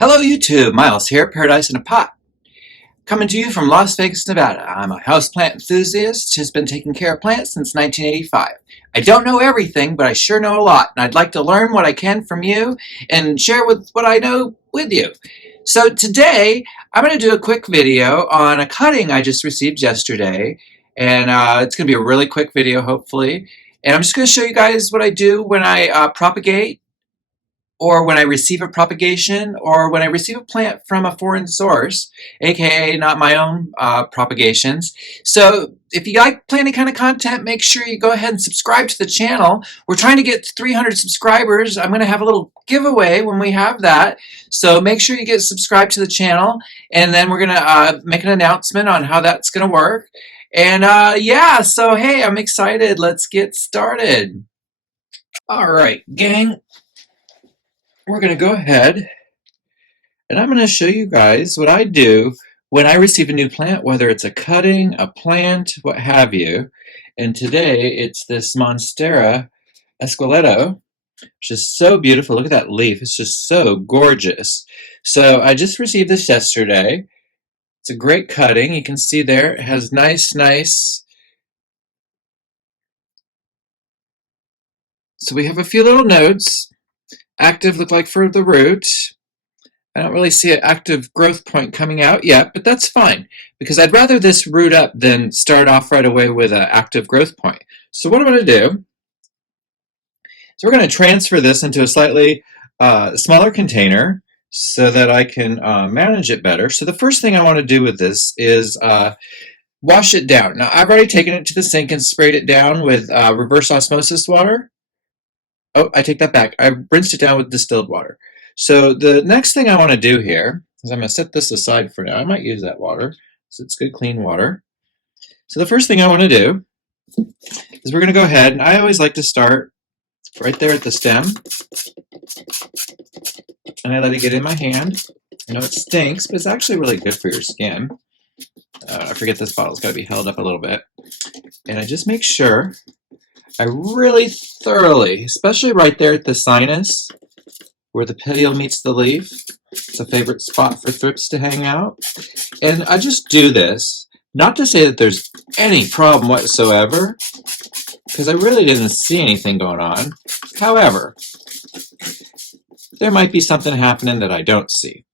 Hello YouTube, Miles here, Paradise in a Pot. Coming to you from Las Vegas, Nevada. I'm a houseplant enthusiast who's been taking care of plants since 1985. I don't know everything, but I sure know a lot, and I'd like to learn what I can from you and share with what I know with you. So today, I'm going to do a quick video on a cutting I just received yesterday, and it's going to be a really quick video, hopefully. And I'm just going to show you guys what I do when I propagate, or when I receive a propagation, or when I receive a plant from a foreign source, aka not my own propagations. So if you like planting kind of content, make sure you go ahead and subscribe to the channel. We're trying to get 300 subscribers. I'm going to have a little giveaway when we have that. So make sure you get subscribed to the channel, and then we're going to make an announcement on how that's going to work. And yeah, so hey, I'm excited. Let's get started. All right, gang. We're going to go ahead and I'm going to show you guys what I do when I receive a new plant, whether it's a cutting, a plant, what have you. And today it's this Monstera escalado, which is so beautiful. Look at that leaf. It's just so gorgeous. So I just received this yesterday. It's a great cutting. You can see there it has nice. So we have a few little nodes. Active look like for the root. I don't really see an active growth point coming out yet, but that's fine because I'd rather this root up than start off right away with an active growth point. So what I'm going to do is we're going to transfer this into a slightly smaller container so that I can manage it better. So the first thing I want to do with this is wash it down. Now I've already taken it to the sink and sprayed it down with reverse osmosis water. Oh, I take that back. I rinsed it down with distilled water. So the next thing I want to do here is I'm going to set this aside for now. I might use that water, so it's good clean water. So the first thing I want to do is we're going to go ahead, and I always like to start right there at the stem. And I let it get in my hand. I know it stinks, but it's actually really good for your skin. I forget this bottle's got to be held up a little bit. And I just make sure I really thoroughly, especially right there at the sinus, where the petiole meets the leaf. It's a favorite spot for thrips to hang out. And I just do this, not to say that there's any problem whatsoever, because I really didn't see anything going on. However, there might be something happening that I don't see.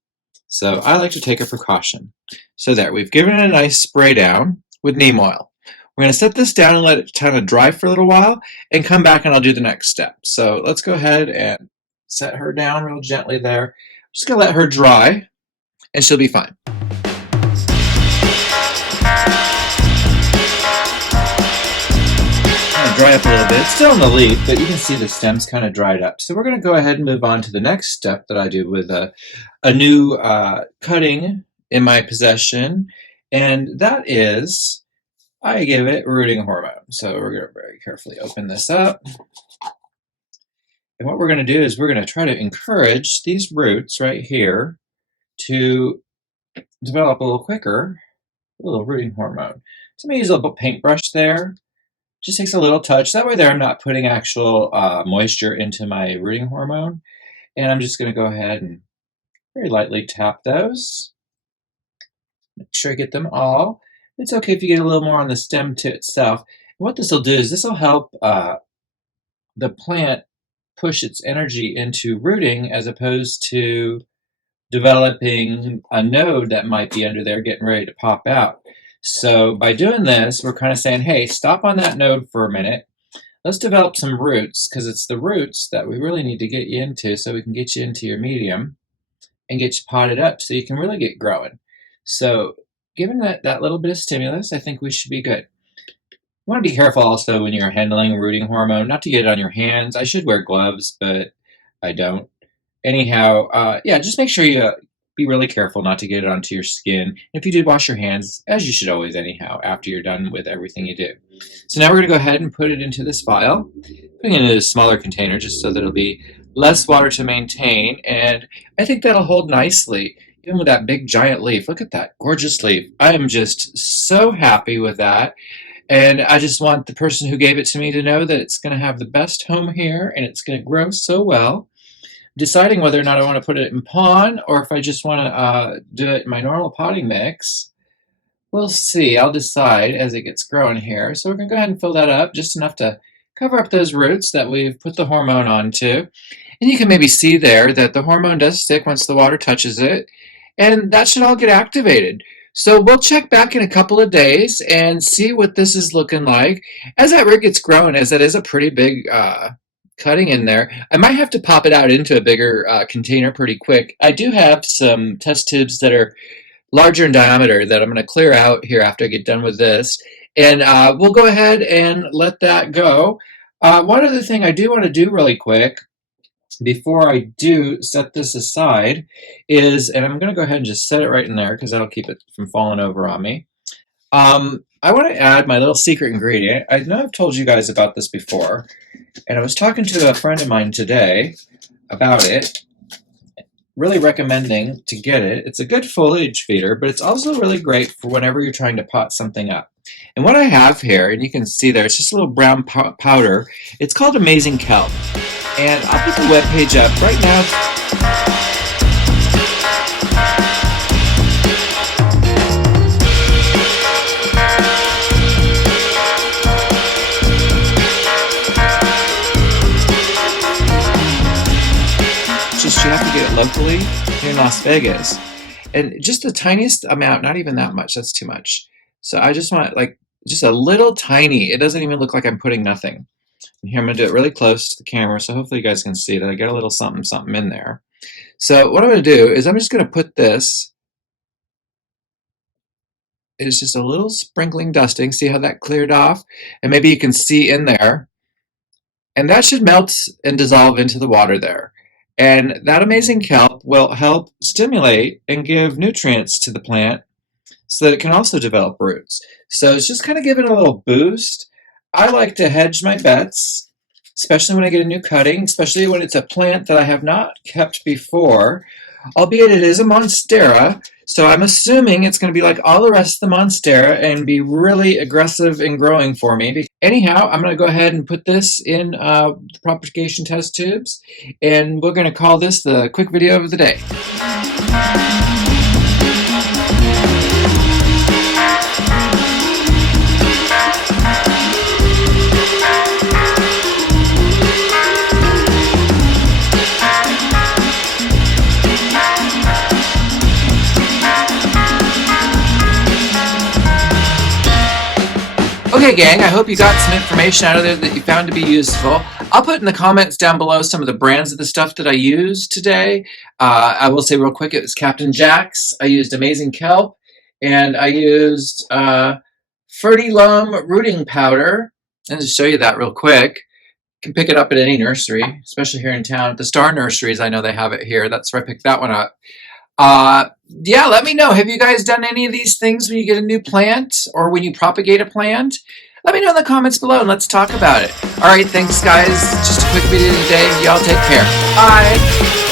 So I like to take a precaution. So there, we've given it a nice spray down with neem oil. We're going to set this down and let it kind of dry for a little while and come back and I'll do the next step. So let's go ahead and set her down real gently there. I'm just going to let her dry and she'll be fine. Dry up a little bit. It's still in the leaf, but you can see the stem's kind of dried up. So we're going to go ahead and move on to the next step that I do with a new cutting in my possession, and that is I give it rooting hormone. So we're going to very carefully open this up. And what we're going to do is we're going to try to encourage these roots right here to develop a little quicker, a little rooting hormone. So I'm going to use a little paintbrush there. Just takes a little touch. That way there I'm not putting actual moisture into my rooting hormone. And I'm just going to go ahead and very lightly tap those. Make sure I get them all. It's okay if you get a little more on the stem to itself. And what this will do is this will help the plant push its energy into rooting as opposed to developing a node that might be under there getting ready to pop out. So by doing this, we're kind of saying, hey, stop on that node for a minute. Let's develop some roots, because it's the roots that we really need to get you into so we can get you into your medium and get you potted up so you can really get growing. So given that little bit of stimulus, I think we should be good. You want to be careful also when you're handling rooting hormone, not to get it on your hands. I should wear gloves, but I don't. Anyhow, yeah, just make sure you be really careful not to get it onto your skin. And if you do, wash your hands, as you should always anyhow, after you're done with everything you do. So now we're going to go ahead and put it into this vial, putting it in a smaller container just so that it'll be less water to maintain. And I think that'll hold nicely, even with that big giant leaf. Look at that gorgeous leaf. I am just so happy with that. And I just want the person who gave it to me to know that it's going to have the best home here and it's going to grow so well. deciding whether or not I want to put it in pond or if I just want to do it in my normal potting mix. We'll see. I'll decide as it gets growing here. So we're going to go ahead and fill that up just enough to cover up those roots that we've put the hormone onto. And you can maybe see there that the hormone does stick once the water touches it. And that should all get activated. So we'll check back in a couple of days and see what this is looking like. As that root gets growing, as that is a pretty big cutting in there, I might have to pop it out into a bigger container pretty quick. I do have some test tubes that are larger in diameter that I'm going to clear out here after I get done with this. And we'll go ahead and let that go. One other thing I do want to do really quick before I do set this aside is, and I'm going to go ahead and just set it right in there because that'll keep it from falling over on me. I want to add my little secret ingredient. I know I've told you guys about this before, and I was talking to a friend of mine today about it, really recommending to get it. It's a good foliage feeder, but it's also really great for whenever you're trying to pot something up. And what I have here, and you can see there, it's just a little brown powder. It's called Amazing Kelp. And I'll put the webpage up right now. Just you have to get it locally here in Las Vegas. And just the tiniest amount, not even that much, that's too much. So I just want like just a little tiny, it doesn't even look like I'm putting nothing. And here I'm going to do it really close to the camera, so hopefully you guys can see that I get a little something something in there. So what I'm going to do is I'm just going to put this, it's just a little sprinkling dusting, see how that cleared off? And maybe you can see in there. And that should melt and dissolve into the water there. And that amazing kelp will help stimulate and give nutrients to the plant so that it can also develop roots. So it's just kind of giving it a little boost. I like to hedge my bets, especially when I get a new cutting, especially when it's a plant that I have not kept before, albeit it is a Monstera, so I'm assuming it's going to be like all the rest of the Monstera and be really aggressive in growing for me. Anyhow, I'm going to go ahead and put this in the propagation test tubes, and we're going to call this the quick video of the day. Okay, gang, I hope you got some information out of there that you found to be useful. I'll put in the comments down below some of the brands of the stuff that I used today. I will say real quick, it was Captain Jack's. I used Amazing Kelp, and I used Fertilum rooting powder. And to show you that real quick, you can pick it up at any nursery, especially here in town. At the Star Nurseries, I know they have it here. That's where I picked that one up. Yeah, let me know. Have you guys done any of these things when you get a new plant or when you propagate a plant? Let me know in the comments below and let's talk about it. All right, thanks guys. Just a quick video today. Y'all take care. Bye.